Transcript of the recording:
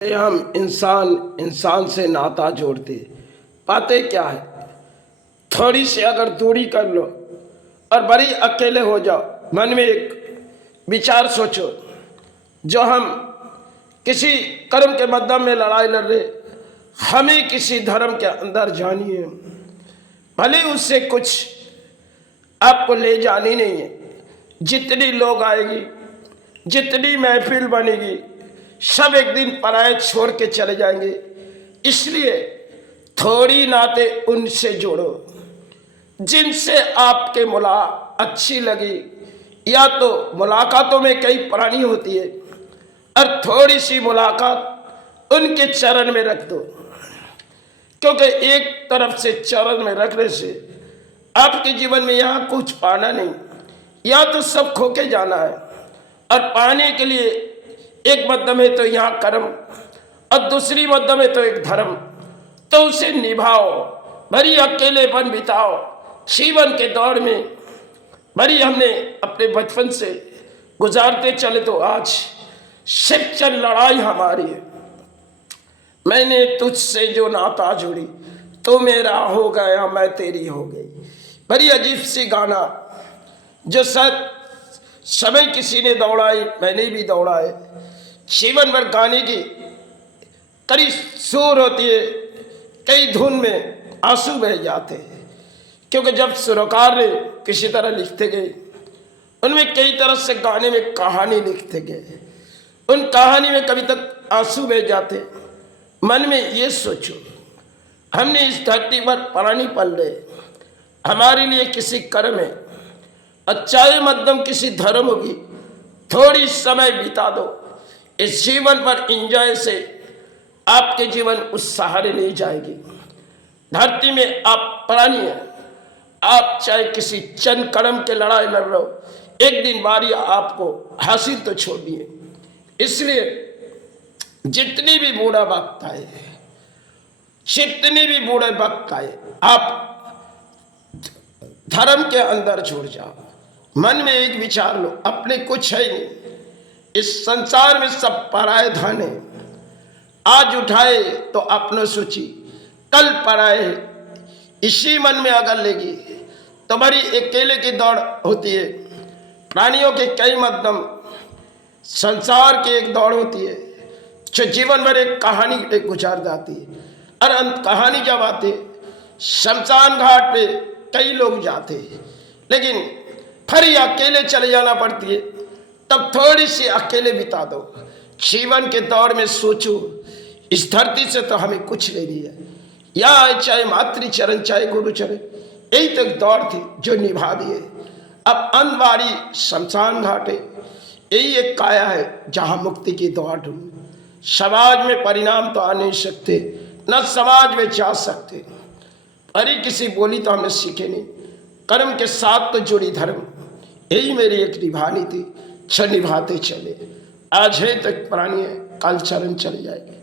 हम इंसान से नाता जोड़ते पाते क्या है, थोड़ी सी अगर दूरी कर लो और बड़ी अकेले हो जाओ, मन में एक विचार सोचो, जो हम किसी कर्म के मध्यम में लड़ाई लड़ रहे, हमें किसी धर्म के अंदर जानी है, भले उससे कुछ आपको ले जानी नहीं है, जितनी लोग आएगी, जितनी महफिल बनेगी, सब एक दिन पराये छोड़ के चले जाएंगे। इसलिए थोड़ी नाते उनसे जोड़ो जिनसे आपके अच्छी लगी, या तो मुलाकातों में कई पुरानी होती है, और थोड़ी सी मुलाकात उनके चरण में रख दो, क्योंकि एक तरफ से चरण में रखने से आपके जीवन में यहाँ कुछ पाना नहीं, या तो सब खो के जाना है, और पाने के लिए एक मध्यम है तो यहाँ कर्म, और दूसरी मध्यम है तो एक धर्म, तो उसे निभाओ, भरी अकेलेपन बिताओ। जीवन के दौर में भरी हमने अपने बचपन से गुजारते चले, तो आज सिर्फ चल लड़ाई हमारी है। मैंने तुझसे जो नाता जोड़ी, तो मेरा हो गया मैं तेरी हो गई। बड़ी अजीब सी गाना, जो शायद समय किसी ने दौड़ाई, मैंने भी दौड़ाए। जीवन भर गाने की कई सुर होती है, कई धुन में आंसू बह जाते हैं, क्योंकि जब सुरकार ने किसी तरह लिखते गए, उनमें कई तरह से गाने में कहानी लिखते गए, उन कहानी में कभी तक आंसू बह जाते। मन में ये सोचो, हमने इस धरती पर प्राणी पल रहे, हमारे लिए किसी कर्म है, अच्छाई मध्यम किसी धर्म होगी, थोड़ी समय बिता दो इस जीवन पर। एंजॉय से आपके जीवन उस सहारे ले जाएगी। धरती में आप प्राणी हैं, आप चाहे किसी चंद कर्म के लड़ाई लड़ रहे हो, एक दिन बारी आपको हासिल तो छोड़नी है। इसलिए जितनी भी बूढ़ा वक्त आए, जितनी भी बूढ़े वक्त आए, आप धर्म के अंदर जुड़ जाओ। मन में एक विचार लो, अपने कुछ है नहीं, इस संसार में सब पराये धन है। आज उठाए तो अपनों सूची, कल पराये। इसी मन में अगर लेगी तो बड़ी अकेले की दौड़ होती है। प्राणियों के कई मध्यम, संसार की एक दौड़ होती है, जो जीवन भर एक कहानी गुजार जाती है, और अंत कहानी जब आती है, शमशान घाट पे कई लोग जाते हैं, लेकिन फिर अकेले चले जाना पड़ती है। तब थोड़ी सी अकेले बिता दो। जीवन के दौर में सोचो, इस धरती से तो हमें कुछ नहीं दिया, या चाहे मातृ चरण चाहे गुरु चरण, यही तक दौड़ थी जो निभा दिए। अब अनवारी शमशान घाट है, यही एक काया है जहां मुक्ति की दौड़ ढूंढ। समाज में परिणाम तो आ नहीं सकते, न समाज में जा सकते, अरे किसी बोली तो हमें सीखे नहीं। कर्म के साथ तो जुड़ी धर्म, यही मेरी एक निभानी थी, निभाते चले। आज है तक प्राणी है, कल चरण चले जाएंगे।